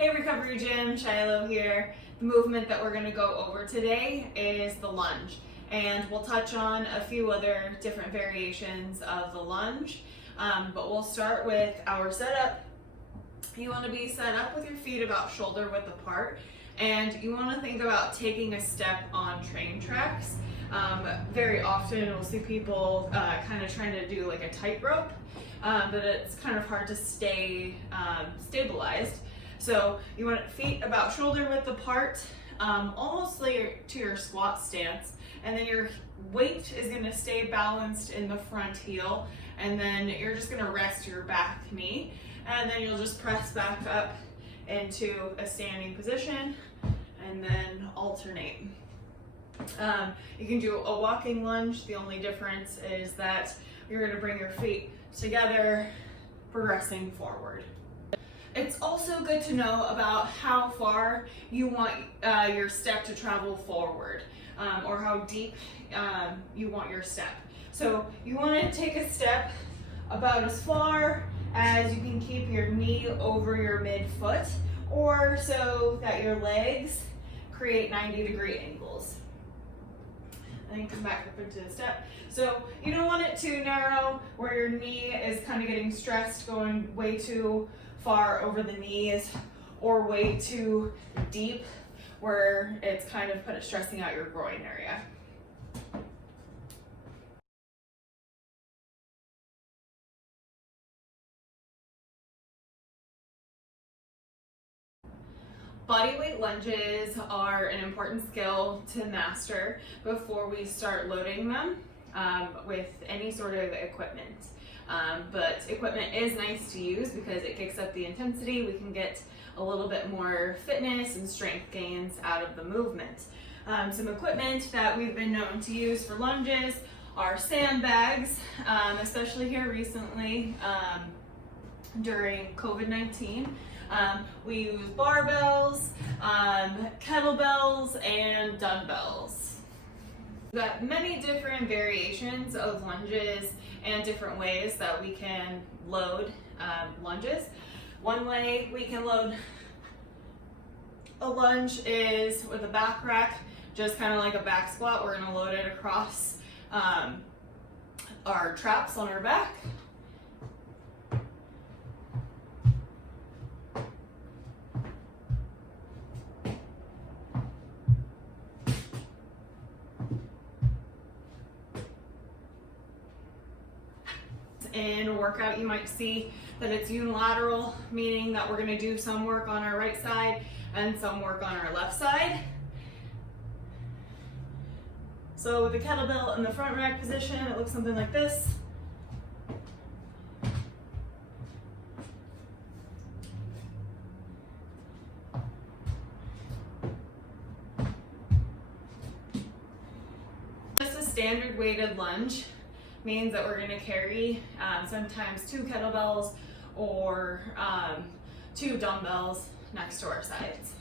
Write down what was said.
Hey Recovery Gym, Shiloh here. The movement that we're going to go over today is the lunge, and we'll touch on a few other different variations of the lunge, but we'll start with our setup. You want to be set up with your feet about shoulder width apart, and you want to think about taking a step on train tracks. Very often we'll see people kind of trying to do like a tightrope, but it's kind of hard to stay stabilized. So you want feet about shoulder width apart, almost like to your squat stance, and then your weight is going to stay balanced in the front heel, and then you're just going to rest your back knee, and then you'll just press back up into a standing position and then alternate. You can do a walking lunge. The only difference is that you're going to bring your feet together, progressing forward. It's also good to know about how far you want your step to travel forward, or how deep you want your step. So you want to take a step about as far as you can keep your knee over your midfoot, or so that your legs create 90-degree angles. And then come back up into the step. So you don't want it too narrow where your knee is kind of getting stressed, going way too far over the knees, or way too deep where it's kind of stressing out your groin area. Bodyweight lunges are an important skill to master before we start loading them with any sort of equipment. But equipment is nice to use because it kicks up the intensity. We can get a little bit more fitness and strength gains out of the movement. Some equipment that we've been known to use for lunges are sandbags, especially here recently during COVID-19. We use barbells, kettlebells, and dumbbells. We've got many different variations of lunges and different ways that we can load lunges. One way we can load a lunge is with a back rack, just kind of like a back squat. We're going to load it across our traps on our back. In a workout, you might see that it's unilateral, meaning that we're going to do some work on our right side and some work on our left side. So with the kettlebell in the front rack position, it looks something like this. Just a standard weighted lunge means that we're going to carry sometimes 2 kettlebells or 2 dumbbells next to our sides.